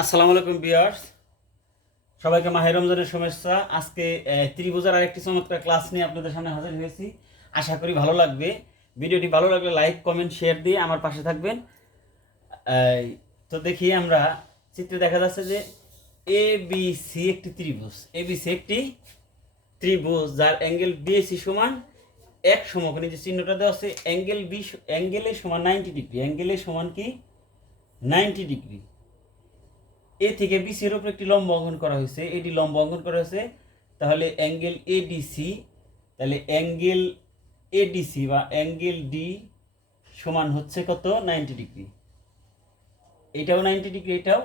আসসালামু আলাইকুম বিয়ার্স সবাইকে মাহের রমজানের শুভেচ্ছা। আজকে ত্রিভুজার আরেকটি চমৎকার ক্লাস নিয়ে আপনাদের সামনে হাজির হয়েছি। আশা করি ভালো লাগবে। ভিডিওটি ভালো লাগলে লাইক, কমেন্ট, শেয়ার দিয়ে আমার পাশে থাকবেন। তো দেখি আমরা চিত্রে দেখা যাচ্ছে যে এ বি সি একটি ত্রিভুজ। এ বি সি একটি ত্রিভুজ যার অ্যাঙ্গেল বিএসি সমান এক সমকোণী যে চিহ্নটা দেওয়া আছে অ্যাঙ্গেল বি অ্যাঙ্গেলের সমান নাইনটি ডিগ্রি অ্যাঙ্গেলের সমান কি? নাইনটি ডিগ্রি এ থেকে বিসির উপর একটি লম্ব অঙ্কন করা হয়েছে। এটি লম্ব অঙ্কন করা হয়েছে। তাহলে অ্যাঙ্গেল এডিসি তাহলে অ্যাঙ্গেল এডিসি বা অ্যাঙ্গেল ডি সমান হচ্ছে কত? Ninety degree. এটাও নাইনটি ডিগ্রি, এটাও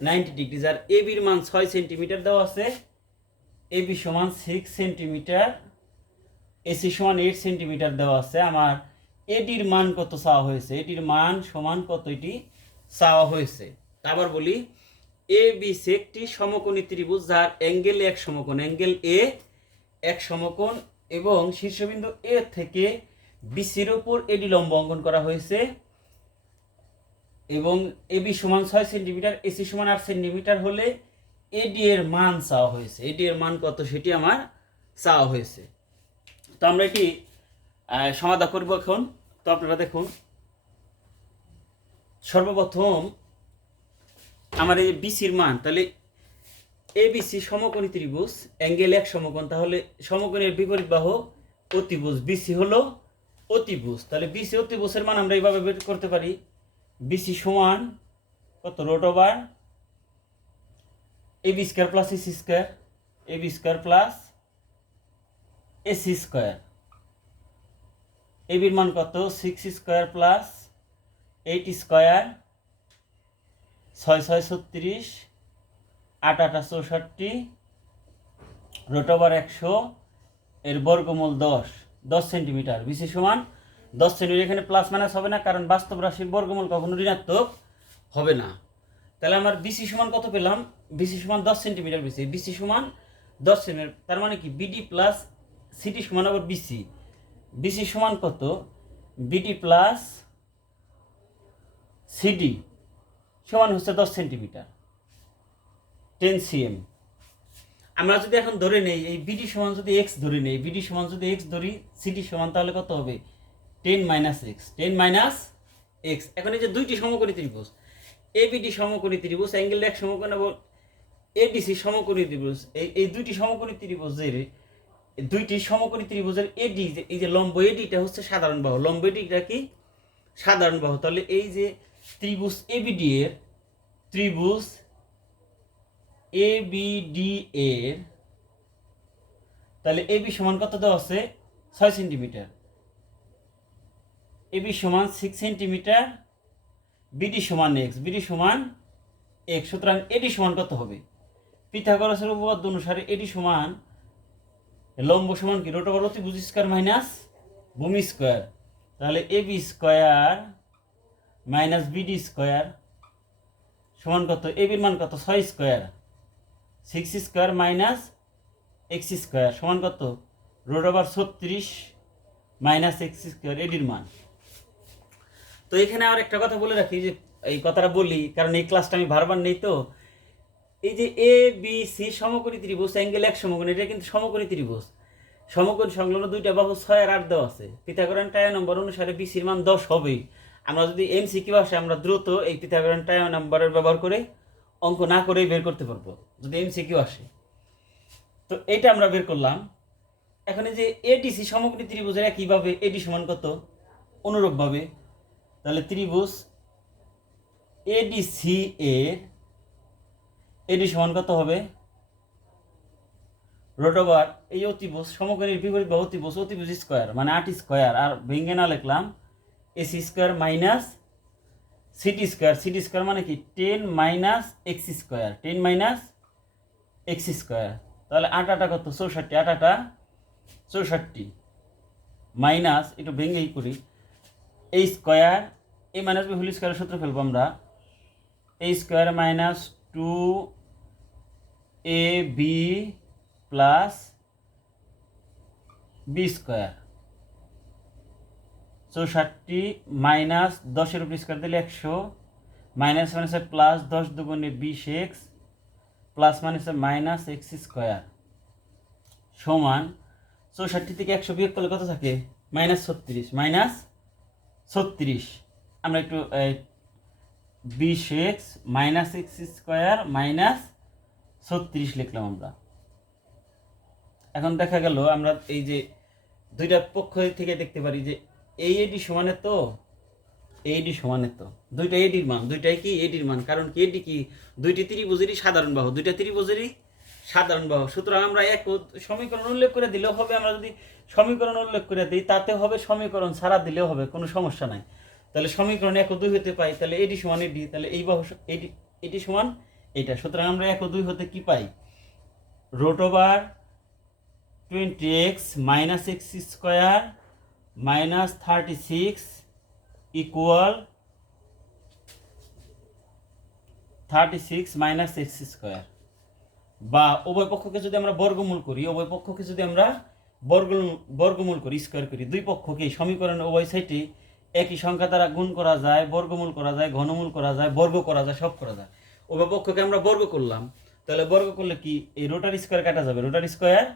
নাইনটি ডিগ্রি। যার এ বির মান ছয় সেন্টিমিটার দেওয়া আছে এ বি সমান সিক্স সেন্টিমিটার এসি সমান এইট সেন্টিমিটার দেওয়া আছে। আমার এডির মান কত চাওয়া হয়েছে? এটির মান সমান কত এটি চাওয়া হয়েছে? আবার বলি এ বি সি একটি সমকোণী ত্রিভুজ যার অ্যাঙ্গেল এক সমকোণ অ্যাঙ্গেল এ এক সমকোণ এবং শীর্ষবিন্দু এ থেকে বিসির উপর এডি লম্ব অঙ্কন করা হয়েছে এবং এবি সমান ছয় সেন্টিমিটার এসি সমান আট সেন্টিমিটার হলে এডি এর মান চাওয়া হয়েছে। এডি এর মান কত সেটি আমার চাওয়া হয়েছে। তো আমরা এটি সমাধা করব এখন। তো আপনারা দেখুন, সর্বপ্রথম আমার এই বিসির মান, তাহলে এ বিসি সমকোণী ত্রিভুজ অ্যাঙ্গেল এক সমকোণ, তাহলে সমকোণের বিপরীত বাহু অতিভুজ বিসি হলো অতিভুজ। তাহলে বিসি অতিভুজের মান আমরা এইভাবে বের করতে পারি। বিসি সমান কত? Root over A B square plus AC square A B square plus AC square এবির মান কত? Six square plus eight square ছয় ছয় ছত্রিশ আট আটা চৌষট্টি রোট একশো, এর বর্গমূল দশ দশ সেন্টিমিটার, বিসি সমান দশ সেন্টিমিটার। এখানে প্লাস মাইনাস হবে না, কারণ বাস্তব রাশির বর্গমূল কখনো ঋণাত্মক হবে না। তাহলে আমার বিসি সমান কত পেলাম? বিসি সমান দশ সেন্টিমিটার বিসি বিসি সমান দশ সেন্টিমিটার, তার মানে কি বিডি প্লাস সিটি সমান আবার বিসি। বিসি সমান কত? BD plus CD. সমান হচ্ছে দশ সেন্টিমিটার টেন সিএম আমরা যদি এখন ধরে নেই, এই বিডি সমান যদি এক্স ধরে নেই বিডি সমান যদি এক্স ধরি সিডি সমান, তাহলে কত হবে? Ten minus X ten minus X এখন এই যে দুইটি সমকোণী ত্রিভুজ এবিডি সমকোণী ত্রিভুজ অ্যাঙ্গেল এক সমকোণ এবং এডিসি সমকোণী ত্রিভুজ, এই এই দুইটি সমকোণী ত্রিভুজের, দুইটি সমকোণী ত্রিভুজের এডি এই যে লম্ব এডিটা হচ্ছে সাধারণ বাহু। লম্ব এডিটা কি? সাধারণ বাহু। তাহলে এই যে ত্রিভুজ এবিডি এর ত্রিভুজ এবিডি এর তাহলে এবি সমান কত দেওয়া আছে? ছয় সেন্টিমিটার। এবি সমান সিক্স সেন্টিমিটার বিডি সমান এক্স বিডি সমান এক্স সুতরাং এডি সমান কত হবে? পিথাগোরাসের উপপাদ্য অনুসারে এডি সমান লম্ব সমান কি? রোট ওভার অতিভুজ স্কোয়ার মাইনাস ভূমি স্কোয়ার। তাহলে AB square minus BD square সমান কত? এবির মান কত? ছয় square. Six square minus X square সমান কত? রোড ওভার ছত্রিশ মাইনাস এক্স স্কোয়ার এডির মান। তো এখানে আর একটা কথা বলে রাখি যে এই কথাটা বলি, কারণ এই ক্লাসটা আমি বারবার নেই তো। এই যে এ বি সি সমকোণী ত্রিভুজ অ্যাঙ্গেল এক সমকোণ, এটা কিন্তু সমকোণী ত্রিভুজ। সমকোণ সংলগ্ন দুইটা বাহু ছয় আর আট দেওয়া আছে। পিথাগোরান টায়া নম্বর অনুসারে বিসির মান দশ হবেই। আমরা যদি এম সি কিউ আসে, আমরা দ্রুত এই পিথাগোরান টায়া নম্বরের ব্যবহার করে অঙ্ক না করেই বের করতে পারব, যদি এম সি কিউ আসে। তো এটা আমরা বের করলাম। এখন এই যে এডিসি সমগ্রী ত্রিভুজের একইভাবে এডি সমান কত? অনুরূপভাবে। তাহলে ত্রিভুজ এডিসি এর এডি সমান কত হবে? রোটোবার এই অতিভুজ, সমকোণের বিপরীত বা অতিভুজ অতিভুজ স্কোয়ার মানে আট স্কোয়ার আর ভেঙে না লিখলাম। AC square minus CT square. CT square মানে কি? Ten minus X square. Ten minus X square. তাহলে আট আটা কত? চৌষট্টি। আট আটা চৌষট্টি মাইনাস, একটু ভেঙেই করি এই স্কোয়ার এই মাইনাস বি হোল স্কোয়ারের সূত্র ফেলব আমরা। A square minus two A B plus B square. চৌষট্টি মাইনাস দশের উপর স্কোয়ার দিলে একশো, মাইনাস মাইনাসে প্লাস দশ দুগুণে বিশ এক্স প্লাস মাইনাসে মাইনাস এক্স স্কোয়ার সমান চৌষট্টি থেকে একশো বিয়োগ করলে কত থাকে? মাইনাস ছত্রিশ মাইনাস ছত্রিশ। আমরা একটু বিশ X minus X square minus ছত্রিশ লিখলাম আমরা। এখন দেখা গেল, আমরা এই যে দুইটা পক্ষ থেকে দেখতে পারি যে এই এডি সমানের তো? এইডি সমানের তো। দুইটা এডির মান, দুইটাই কি এডির মান? কারণ কি এডি কি দুইটি ত্রিভুজেরই সাধারণ বাহু, দুইটা ত্রিভুজেরই সাধারণ বাহু। সুতরাং আমরা এক সমীকরণ উল্লেখ করে দিলেও হবে, আমরা যদি সমীকরণ উল্লেখ করে দিই, তাতে হবে সমীকরণ ছাড়া দিলেও হবে, কোনো সমস্যা নাই। তাহলে সমীকরণ এক দুই হতে পাই, তাহলে এডি সমান এডি তাহলে এই বাহু এটি এডি এডি সমান এটা। সুতরাং আমরা এক দুই হতে কি পাই? Root over twenty X minus X square minus thirty six equal thirty six minus X square বা উভয় পক্ষকে যদি আমরা বর্গমূল করি, উভয় পক্ষকে যদি আমরা বর্গ বর্গমূল করি স্কোয়ার করি, দুই পক্ষকে সমীকরণের উভয় সাইডে একই সংখ্যা দ্বারা গুণ করা যায়, বর্গমূল করা যায়, ঘনমূল করা যায়, বর্গ করা যায়, সব করা যায়। উভয় পক্ষকে আমরা বর্গ করলাম, তাহলে বর্গ করলে কি? এই রোটার স্কোয়ার কাটা যাবে রোটার স্কোয়ার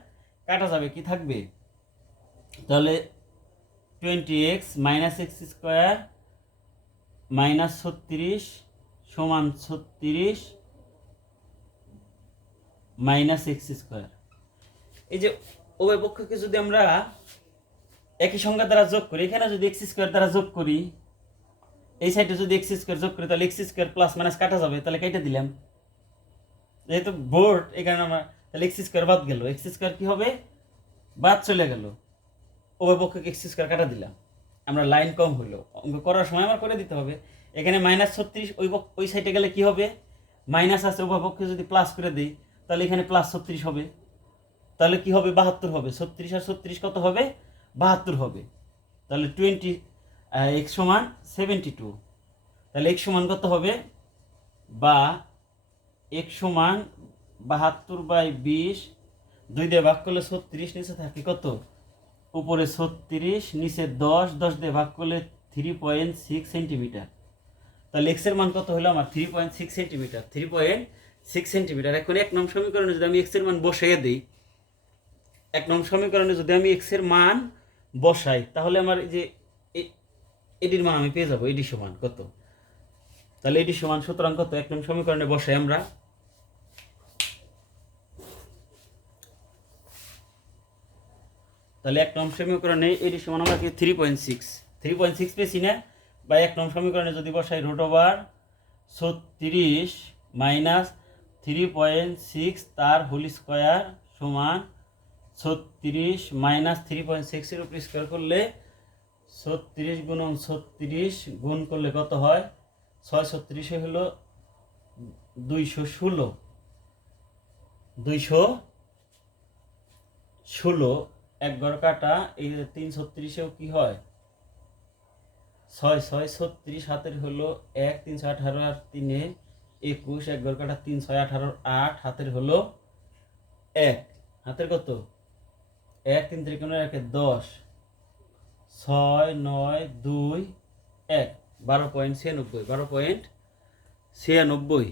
কাটা যাবে, কি থাকবে? তাহলে twenty X minus X square minus ছত্রিশ সমান ছত্রিশ মাইনাস এক্স স্কোয়ার এই যে উভয় পক্ষকে যদি আমরা একই সংখ্যা দ্বারা যোগ করি, এখানে যদি এক্স স্কোয়ার দ্বারা যোগ করি, এই সাইডে যদি এক্স স্কোয়ার যোগ করি, তাহলে এক্স স্কোয়ার প্লাস মাইনাস কাটা যাবে, তাহলে কেটে দিলাম। যেহেতু বোর্ড এই কারণে আমরা তাহলে এক্স স্কোয়ার বাদ গেল। এক্স স্কোয়ার কি হবে? বাদ চলে গেল। উভয় পক্ষকে এক্স স্কোয়ার কাটা দিলাম। আমরা লাইন কম হলো। অঙ্ক করার সময় আমার করে দিতে হবে। এখানে মাইনাস ছত্রিশ, ওই ওই সাইডে গেলে কি হবে? মাইনাস আছে উভয় পক্ষে যদি প্লাস করে দিই, তাহলে এখানে প্লাস ছত্রিশ হবে। তাহলে কি হবে? বাহাত্তর হবে। ছত্রিশ আর ছত্রিশ কত হবে? বাহাত্তর হবে। তাহলে টোয়েন্টি এক্স সমান সেভেন্টি টু তাহলে এক্স সমান কত হবে? বা এক সমান বাহাত্তর বাই বিশ, দুই দিয়ে ভাগ করলে ছত্রিশ, নিচে থাকে কত? উপরে ছত্রিশ, নিচে দশ দশ দিয়ে ভাগ করলে থ্রি পয়েন্ট সিক্স সেন্টিমিটার তাহলে এক্সের মান কত হলো আমার? Three point six centimetre three point six centimetre এখন এক নং সমীকরণে যদি আমি এক্সের মান বসিয়ে দিই, এক নং সমীকরণে যদি আমি এক্সের মান বসাই, তাহলে আমার যে এ- এডির মান আমি পেয়ে যাব এডি সমান কত? তাহলে এডি সমান সুতরাং কত? এক নং সমীকরণে বসাই আমরা তাহলে এক নং সমীকরণে এটি সমান আমরা কি three point six three point six পেয়েছি না? বা এক নং সমীকরণে যদি বসাই রুট ওভার ছত্রিশ মাইনাস থ্রি পয়েন্ট সিক্স তার হোল স্কোয়ার সমান ছত্রিশ মাইনাস থ্রি পয়েন্ট সিক্সের উপর স্কোয়ার করলে ছত্রিশ গুণন ছত্রিশ গুণ করলে কত হয়? ছয় ছত্রিশে হলো দুইশো ষোলো। দুইশো ষোলো এক কাটা, এই তিন ছত্রিশেও কি হয়? ছয় ছয় ছত্রিশ হাতের হলো এক তিনশো আঠারো আর তিনে একুশ, এক কাটা, তিন ছয় আঠারো, আট হাতের হলো এক। হাতের কত? এক, তিন ত্রিকোণের একে দশ। ছয়, নয়, দুই, এক। বারো পয়েন্ট ছিয়ানব্বই, বারো পয়েন্ট ছিয়ানব্বই।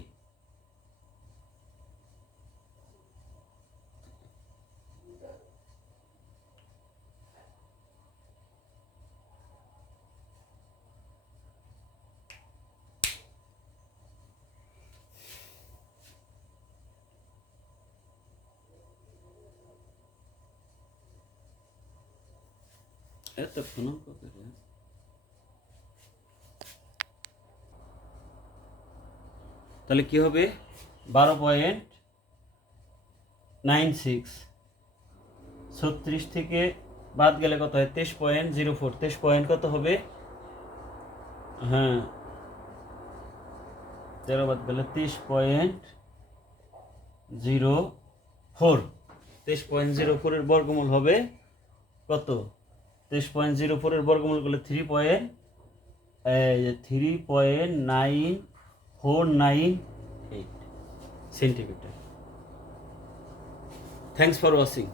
অঙ্ক করে। তাহলে কি হবে? বারো পয়েন্ট নাইন সিক্স। ছত্রিশ থেকে বাদ গেলে কত হয়? তেইশ পয়েন্ট জিরো ফোর। তেইশ পয়েন্ট কত হবে? হ্যাঁ। তেরো বাদ গেলে তেইশ পয়েন্ট জিরো ফোর। তেইশ পয়েন্ট জিরো ফোরের বর্গমূল হবে কত? তেইশ পয়েন্ট জিরো ফোরের বর্গমূল করলে three point three point nine four nine eight centimetre thanks for watching